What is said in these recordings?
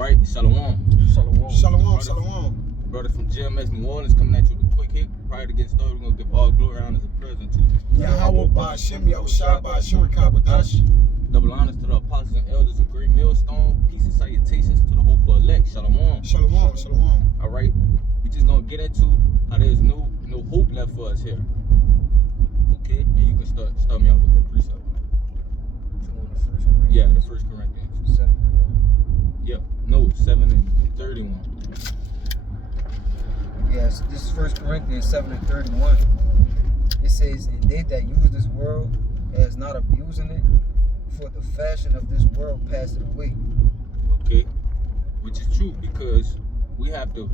right, Shalom. Shalom. Brother from GMS New Orleans coming at you with a quick hit. Prior to getting started, we're going to give all glory around as a present to Yahweh Ba'Shem Yahushua Ba'Shem Kabadash. double honors to the apostles and elders of Great Millstone. Peace and salutations to the hopeful elect. Shalom. Shalom. All right, we just going to get into how there's no hope left for us here. Okay, and you can start me off with the precept. Yeah, the 1 Corinthians. 7:1. Yeah, no, 7:31. Yes, this is 1 Corinthians 7:31. It says, "And they that use this world as not abusing it, for the fashion of this world passeth away." Okay, which is true because we have to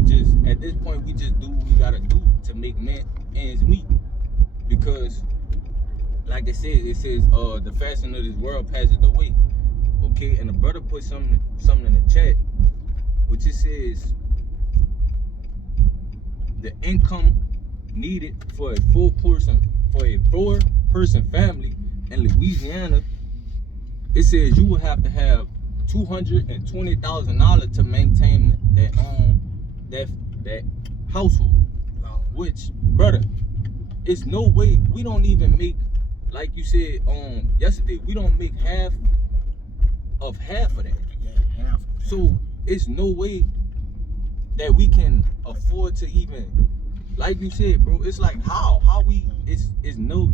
just at this point we just do what we gotta do to make ends meet. Because like it says the fashion of this world passes away. Okay, and the brother put something in the chat, which it says the income needed for a four-person family in Louisiana, it says you will have to have $220,000 to maintain that household. Which, brother, it's no way we don't even make, like you said yesterday, we don't make half of that. Yeah, half. So it's no way that we can afford to even, like you said, bro. It's like how we it's no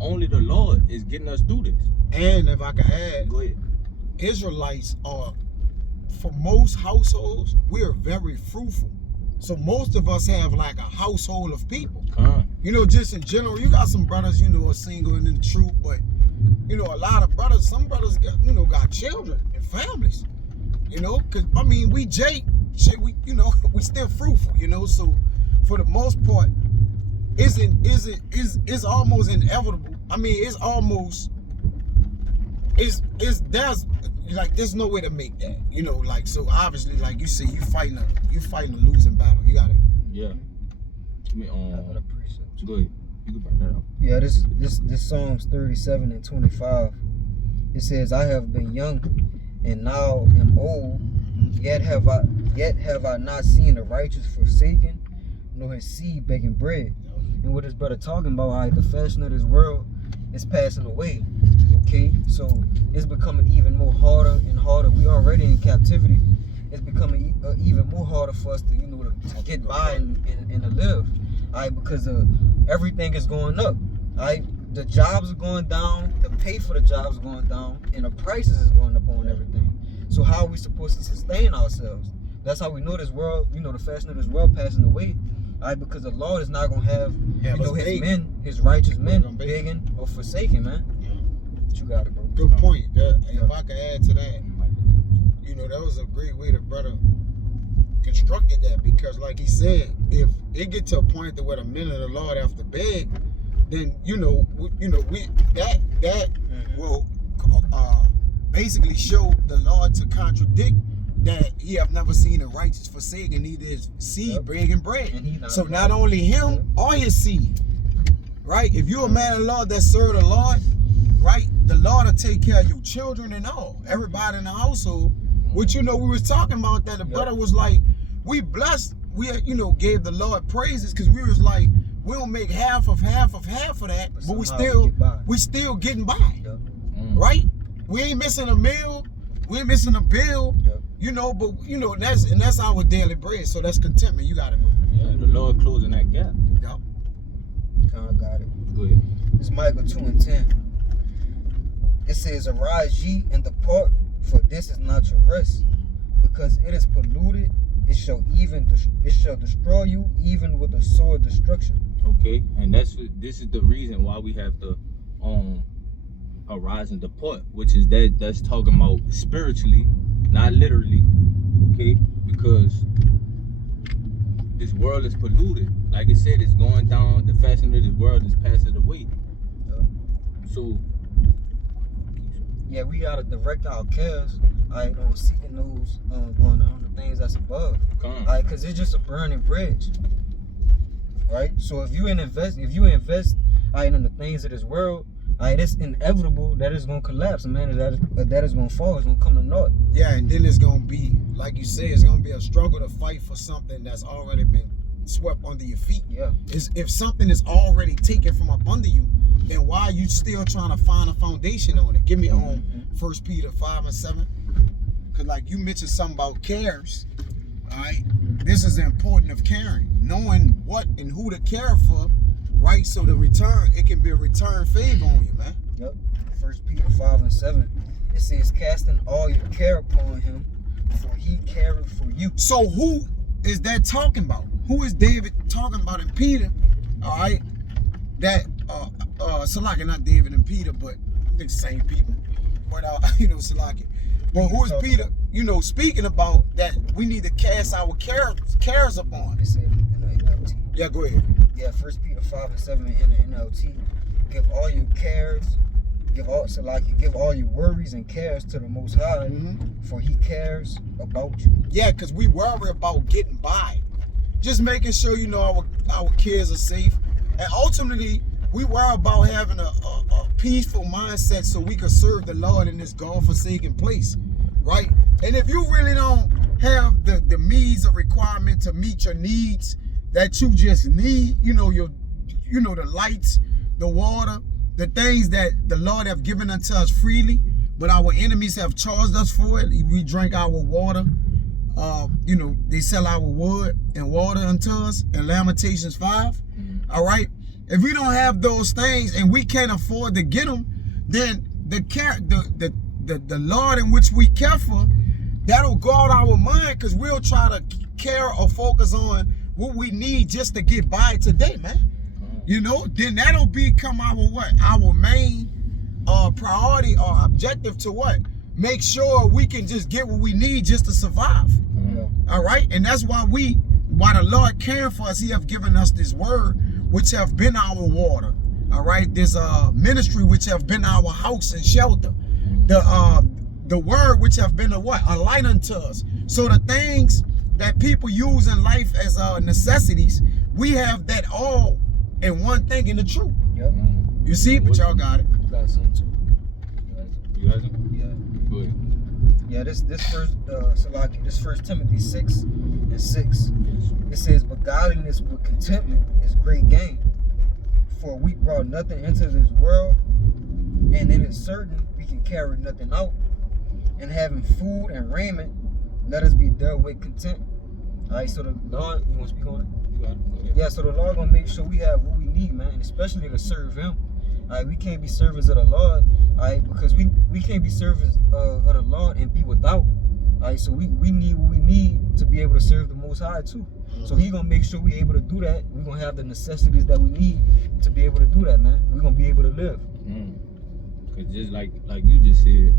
only the Lord is getting us through this. And if I could add, Go ahead. Israelites are, for most households, we are very fruitful. So most of us have like a household of people. You know, just in general, you got some brothers, are single and in the truth, but a lot of brothers, some brothers got children and families. Cause we we still fruitful, so for the most part, it's almost inevitable. There's no way to make that, so obviously, like you say, you fighting a losing battle. You gotta. Yeah. Go ahead. You can bring that up. Yeah, this Psalms 37:25. It says, "I have been young, and now am old. Yet have I not seen the righteous forsaken, nor his seed begging bread." And what this brother talking about, the fashion of this world is passing away. Okay, so it's becoming even more harder and harder. We already in captivity. It's becoming even more harder for us to to get by and to live. Because everything is going up. The jobs are going down, the pay for the jobs is going down, and the prices is going up on everything. So how are we supposed to sustain ourselves? That's how we know this world, the fashion of this world passing away. Because the Lord is not gonna have his righteous men begging or forsaken, man. But you got it, bro. Good point. If I could add to that, that was a great way the brother constructed that, because like he said, if it get to a point that where the men of the Lord have to beg, then that will basically show the Lord to contradict that he have never seen a righteous forsaken, neither his seed begging bread. So not only him or his seed, right? If you're a man of the Lord that serve the Lord, right, the Lord will take care of your children and all, everybody in the household. Which we was talking about that the brother was like, we blessed, we gave the Lord praises, because we was like, we don't make half of that, but we still getting by. Right? We ain't missing a meal, we ain't missing a bill, but that's our daily bread. So that's contentment. You got it, man. Yeah, the Lord closing that gap. Yep. Kinda got it. Go ahead. It's Micah 2:10. It says, "Arise ye and depart, for this is not your rest, because it is polluted. It shall destroy you, even with a sword destruction." Okay, and this is the reason why we have to arise and depart, which is that's talking about spiritually, not literally. Okay, because this world is polluted. Like I said, it's going down. The fashion of this world is passing away. So yeah, we gotta direct our cares on seeking those on the things that's above. Because it's just a burning bridge. Right? So if you invest in the things of this world, it's inevitable that it's gonna collapse, man. That is gonna fall. It's gonna come to naught. Yeah, and then it's gonna be like you said, it's gonna be a struggle to fight for something that's already been swept under your feet. Yeah. If something is already taken from up under you, then why are you still trying to find a foundation on it? Give me on 1 Peter 5:7. Cause like you mentioned something about cares. All right, this is the importance of caring, knowing what and who to care for, right? So the return, it can be a return favor on you, man. Yep. 1 Peter 5:7. It says, casting all your care upon him, for he careth for you. So who is that talking about? Who is David talking about in Peter? All right, that Salaki, not David and Peter, but the same people. But Salaki. But who is Peter? Speaking about that we need to cast our cares upon. It said in the NLT. Yeah, go ahead. Yeah, 1 Peter 5:7 in the NLT. Give all your cares, give all your worries and cares to the Most High, for he cares about you. Yeah, because we worry about getting by. Just making sure, our kids are safe. And ultimately, we worry about having a peaceful mindset so we can serve the Lord in this God-forsaken place, right? And if you really don't have the means or requirement to meet your needs that you just need, the lights, the water, the things that the Lord have given unto us freely, but our enemies have charged us for it. We drink our water. They sell our wood and water unto us in Lamentations 5. All right. If we don't have those things and we can't afford to get them, then the Lord in which we care for, that'll guard our mind, because we'll try to care or focus on what we need just to get by today, man. Then that'll become our main priority or objective to what? Make sure we can just get what we need just to survive. All right. And that's why the Lord caring for us, he have given us this word, which have been our water. All right. This ministry, which have been our house and shelter. The word, which have been a light unto us. So the things that people use in life as necessities, we have that all in one thing, in the truth. Yep. You see, but y'all got it. You got something too. You got something? Yeah. Good. Yeah, this first Timothy 6:6. It says, but godliness with contentment is great gain. For we brought nothing into this world, and it is certain we can carry nothing out. And having food and raiment, let us be dealt with content. Alright, so the Lord, you want to speak on it? You got it. Yeah, so the Lord gonna make sure we have what we need, man, especially to serve him. Alright, we can't be servants of the Lord, alright, because we can't be servants of the Lord and be without. Alright, so we need what we need to be able to serve the Most High too. So he gonna make sure we able to do that. We're gonna have the necessities that we need to be able to do that, man. We're gonna be able to live. Cause just like you just said,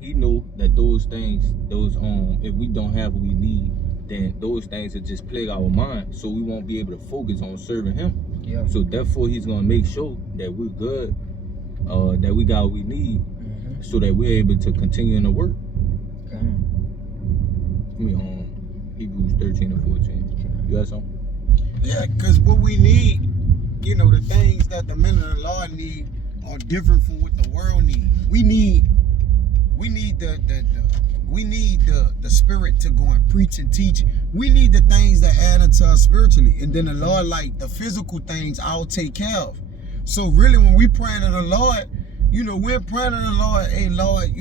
he know that those things, if we don't have what we need, then those things will just plague our mind, so we won't be able to focus on serving him. Yeah. So therefore, he's gonna make sure that we're good, that we got what we need, so that we're able to continue in the work. Okay. Give me Hebrews 13 and 14. You got something? Yeah, because what we need, the things that the men of the Lord need are different from what the world needs. We need the spirit to go and preach and teach. We need the things that add unto us spiritually. And then the Lord, like the physical things, I'll take care of. So really, when we pray to the Lord, we're praying to the Lord, hey Lord,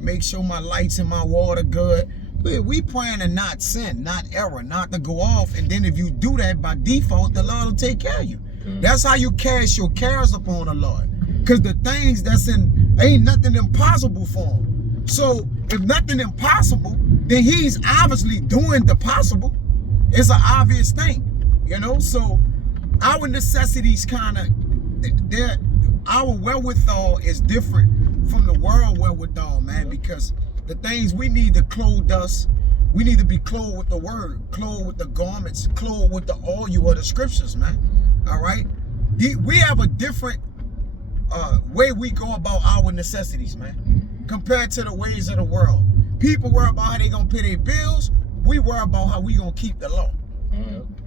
make sure my lights and my water good. But we praying to not sin, not error, not to go off. And then if you do that by default, the Lord will take care of you. That's how you cast your cares upon the Lord. Because the things ain't nothing impossible for him. So if nothing impossible, then he's obviously doing the possible. It's an obvious thing, So our necessities our wherewithal is different from the world wherewithal, man, because the things we need to clothe us, we need to be clothed with the word, clothed with the garments, clothed with the oil of the scriptures, man. All right? We have a different way we go about our necessities, man, compared to the ways of the world. People worry about how they gonna pay their bills. We worry about how we gonna keep the law.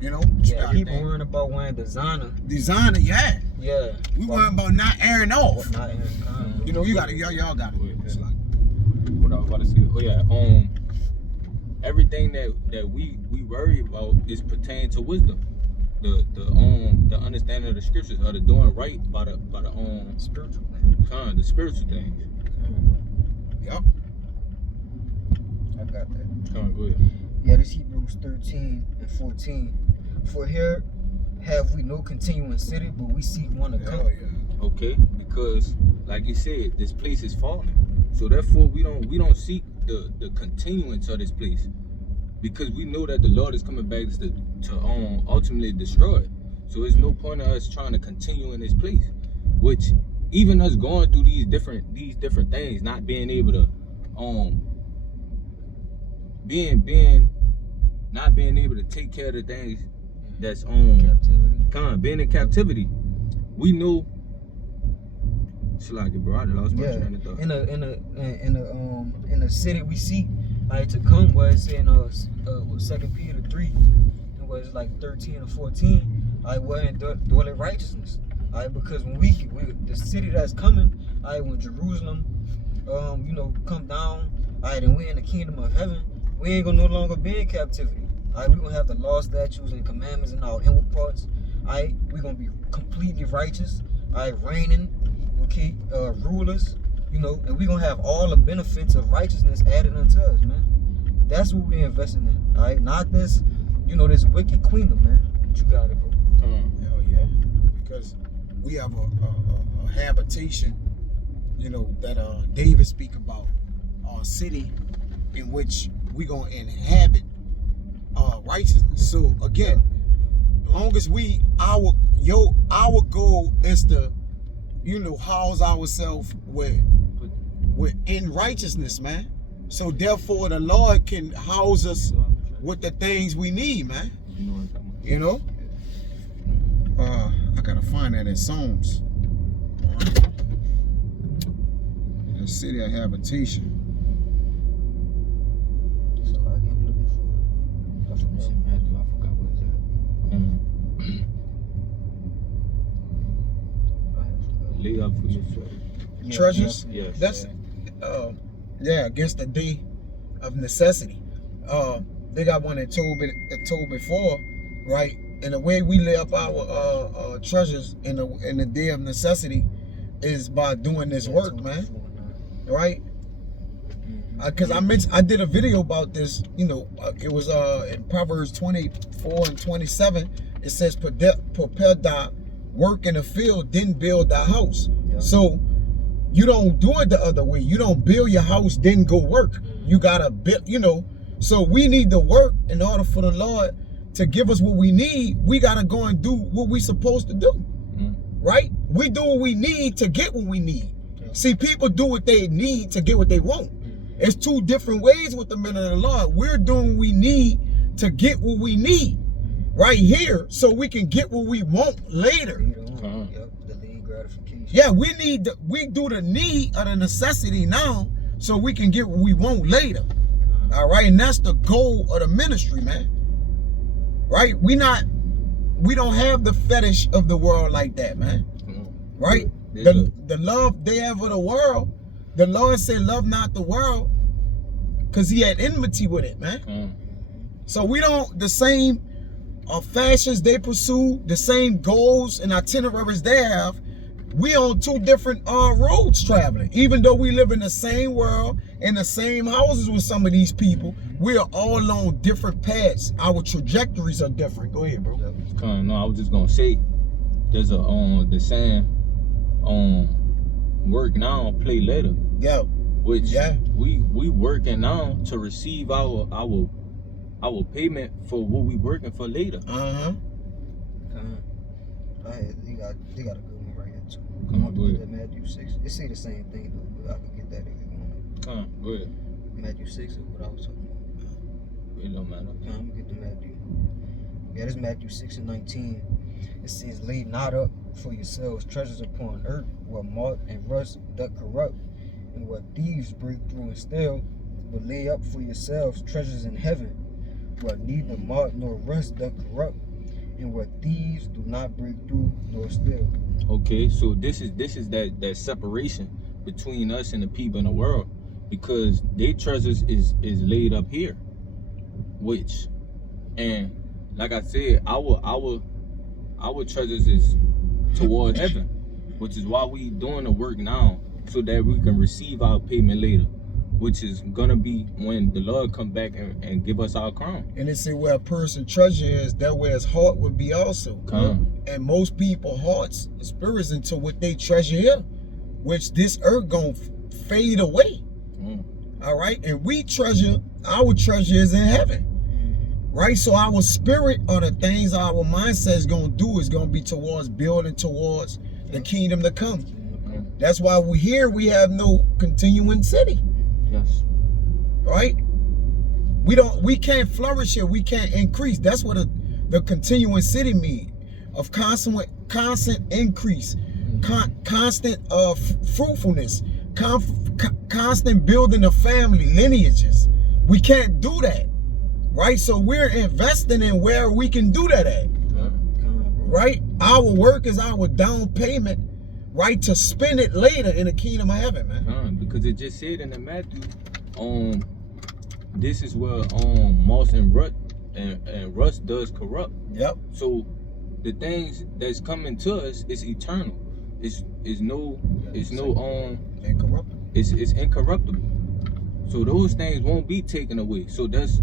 Yeah, people worrying about wearing designer. Designer, yeah. Yeah. We worrying about not airing off. Not airing. You got it. Y'all got it. What I was about to say. Oh yeah. everything that we worry about is pertaining to wisdom. The understanding of the scriptures, or the doing right by the spiritual thing. the spiritual things. Yep. I got that. Go ahead. Yeah, this Hebrews 13 and 14. For here have we no continuing city, but we seek one to come. Hell yeah. Okay, because like you said, this place is falling. So therefore we don't seek the continuance of this place. Because we know that the Lord is coming back to ultimately destroy it. So there's no point of us trying to continue in this place. Which even us going through these different things, not being able to not being able to take care of the things that's Captivity. being in captivity. We know. Slack it, bro. I lost my train of thought. In the city we seek to come, where it's in 2 Peter 3, and where it's like 13 or 14, we're in dwelling righteousness. Because when we the city that's coming, when Jerusalem come down, and we're in the kingdom of heaven, we ain't gonna no longer be in captivity. We're gonna have the law, statutes, and commandments in our inward parts. We're gonna be completely righteous, reigning, okay, rulers, and we're gonna have all the benefits of righteousness added unto us, man. That's what we're investing in, not this, this wicked queendom, man. But you got it, bro. Hell yeah. Because we have a habitation, that David speak about, a city in which we gonna inhabit righteousness. So again, long as our goal is to house ourselves with in righteousness, man. So therefore the Lord can house us with the things we need, man. I gotta find that in Psalms. The city of habitation. So I'm looking for it. I forgot what it's at. Lay up for yourself. Treasures. Yes. That's against the day of necessity. They got one in Tobit 4, right? And the way we lay up our treasures in the day of necessity is by doing this work, man. Right? Because I did a video about this. It was in Proverbs 24 and 27. It says, "Prepare thy work in the field, then build thy house." Yeah. So you don't do it the other way. You don't build your house, then go work. You gotta build. So we need to work in order for the Lord to give us what we need. We gotta go and do what we supposed to do. Right? We do what we need to get what we need. See, people do what they need to get what they want. It's two different ways with the men of the Lord. We're doing what we need to get what we need right here, so we can get what we want later. Yep, delayed gratification. Yeah, we do the need of the necessity now, so we can get what we want later. All right, and that's the goal of the ministry, man. Right? We don't have the fetish of the world like that, man. Right? The love they have for the world, the Lord said, "Love not the world," because He had enmity with it, man. So we don't the same fashions they pursue, the same goals and itineraries they have. We on two different roads traveling. Even though we live in the same world, in the same houses with some of these people, we are all on different paths. Our trajectories are different. Go ahead, bro. No, I was just gonna say, there's the saying, work now, play later. Yeah. Which we working now to receive our payment for what we working for later. They got a good one right here too. Come on, go ahead. Matthew 6. It say the same thing though, but I can get that if you want. Come on, go ahead. Matthew 6 is what I was talking about. It don't matter. I'm gonna get the Matthew. Yeah, this is Matthew 6 and 19. It says, "Lay not up for yourselves treasures upon earth, where moth and rust doth corrupt, and where thieves break through and steal. But lay up for yourselves treasures in heaven, where neither moth nor rust doth corrupt, and where thieves do not break through nor steal." Okay, so this is that separation between us and the people in the world, because their treasures is laid up here, which, and like I said, our treasures is toward heaven, which is why we doing the work now, so that we can receive our payment later, which is gonna be when the Lord come back and give us our crown. And it say where a person treasure is, that where his heart would be also. And most people hearts and spirits into what they treasure here, which this earth gonna fade away. All right, and we treasure, our treasure is in heaven. Right, so our spirit or the things our mindset is gonna do is gonna be towards building towards the kingdom to come. That's why we here. We have no continuing city. Yes. Right. We can't flourish here. We can't increase. That's what the continuing city means. Of constant increase, constant fruitfulness, constant building of family lineages. We can't do that. Right, so we're investing in where we can do that at. Right, our work is our down payment, right, to spend it later in the kingdom of heaven, man. Because it just said in the Matthew, this is where moss and rust does corrupt. Yep. So the things that's coming to us is eternal. It's incorruptible. It's incorruptible. So those things won't be taken away. So that's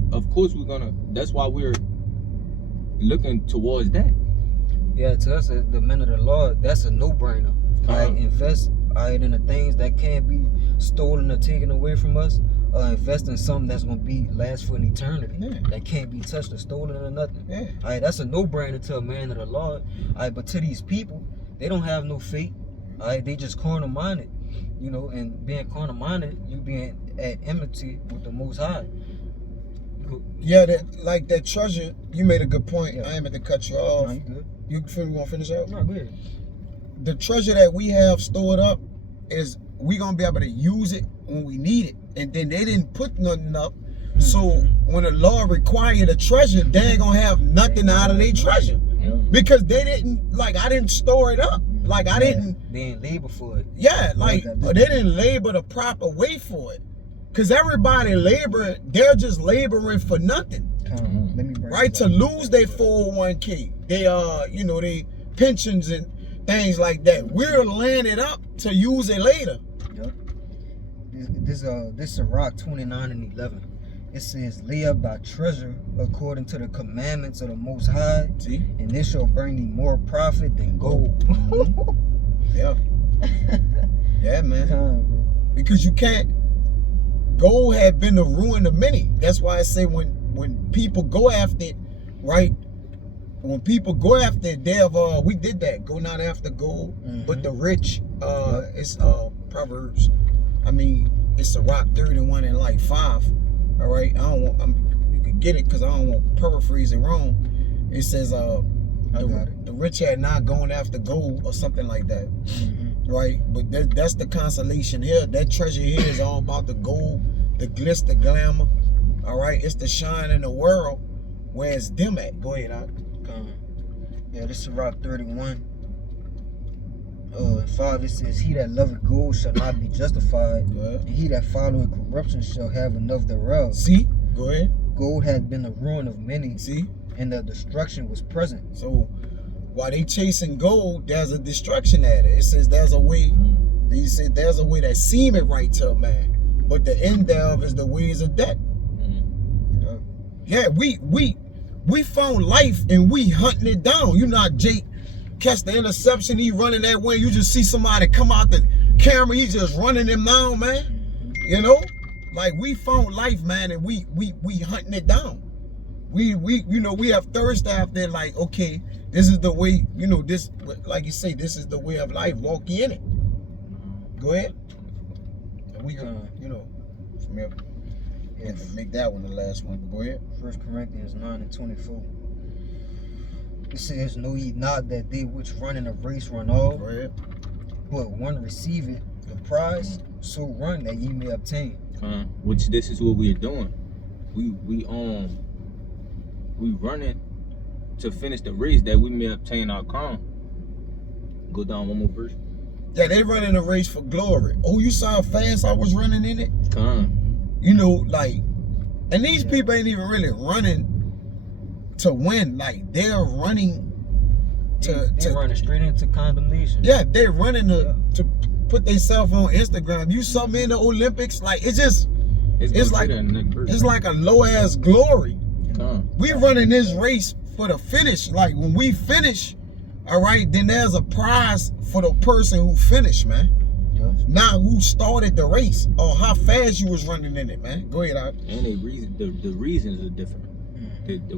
why we're looking towards that. Yeah, to us, the men of the Lord, that's a no-brainer. Invest in the things that can't be stolen or taken away from us. Invest in something that's gonna last for an eternity. That can't be touched or stolen or nothing. That's a no-brainer to a man of the Lord. But to these people, they don't have no faith. They just carnal-minded. You know, and being carnal-minded, you being at enmity with the Most High. Yeah, that treasure. You made a good point. I ain't meant to cut you off. No, you good. You want to finish out? No, go ahead. The treasure that we have stored up is we gonna be able to use it when we need it, and then they didn't put nothing up. So when the Lord required a treasure, they ain't gonna have nothing out of their treasure because they didn't. Like I didn't store it up. Like I didn't. They didn't labor for it. Yeah, like they didn't labor the proper way for it. Cause everybody laboring, they're just laboring for nothing. Right? To lose their 401k, they pensions and things like that. We're laying it up to use it later. Yep. This Sirach 29 and 11. It says, lay up thy treasure according to the commandments of the Most High. See? And this shall bring thee more profit than gold. Yeah. Yeah, man. Because you can't. Gold had been the ruin of many. That's why I say when people go after it, right? When people go after it, they have we did that. Go not after gold, but the rich. It's Proverbs. I mean, it's Sirach 31 and like 5. All right. You can get it because I don't want to paraphrase it wrong. It says the rich had not gone after gold or something like that. Right, but that's the consolation here. That treasure here is all about the gold, the glitz, the glamour. All right, it's the shine in the world. Where's them at? Go ahead, Yeah, this is Sirach 31. 5, it says, he that loveth gold shall not be justified, and he that followeth corruption shall have enough thereof. See, go ahead. Gold hath been the ruin of many. See, and the destruction was present. So while they chasing gold, there's a destruction at it. It says there's a way. He said there's a way that seemeth right to a man, but the end thereof is the ways of death. Yeah, we found life and we hunting it down. You know how Jake catch the interception, he running that way. You just see somebody come out the camera, he just running them down, man. You know, like we found life, man, and we hunting it down. We have thirst after it. Like, okay, this is the way. You know, this, like you say, this is the way of life. Walk in it. Go ahead. And we gonna, from here. Yeah, make that one the last one. But go ahead. 1 Corinthians 9 and 24. It says, know ye not that they which run in a race run all, but one receiveth the prize, so run that ye may obtain. Which this is what we're doing. We running to finish the race that we may obtain our crown. Go down one more verse. Yeah, they running a race for glory. Oh, you saw how fast I was running in it? Come. You know, like And these people ain't even really running to win. Like, they're running They running straight into condemnation. yeah, they're running to put themselves on Instagram. You saw me in the Olympics, like it's like a low ass glory. We running this race for the finish. Like when we finish, all right, then there's a prize for the person who finished, man. Yeah. Not who started the race or how fast you was running in it, man. Go ahead, Art. And the reasons are different.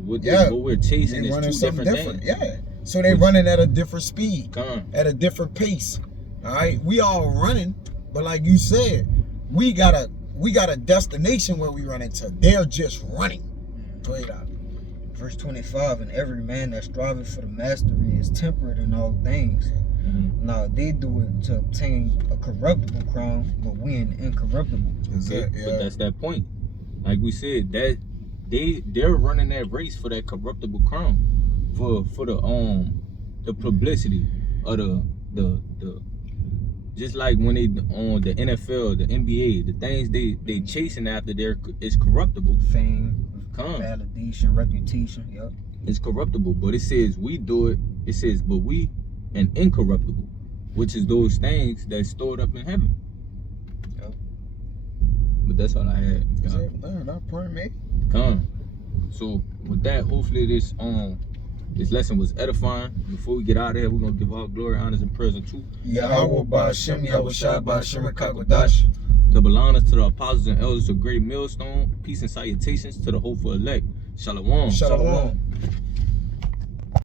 What we're They chasing is running two something different different. things. Yeah. So they running at a different speed, Come. at a different pace. All right, we all running, but like you said, we got a destination where we running to. They're just running. Go ahead, Art. Verse 25, and every man that striveth for the mastery is temperate in all things. Now they do it to obtain a corruptible crown, but we an incorruptible. But that's that point. Like we said, that they're running that race for that corruptible crown, for the publicity of the just like when they on the NFL, the NBA, the things they chasing after is corruptible. Fame, validation, reputation. Yep. It's corruptible, but it says we do it. It says, but we an incorruptible, which is those things that's stored up in heaven. Yep. But that's all I had. Not point me. Come. So with that, hopefully this lesson was edifying. Before we get out of here, we're gonna give all glory, honors, and praise unto Yahweh Ba'Shem, Yahweh Shai Ba'Shem Kakodash. double honors to the apostles and elders of Great Millstone. Peace and salutations to the hopeful elect. Shalom. Shalom.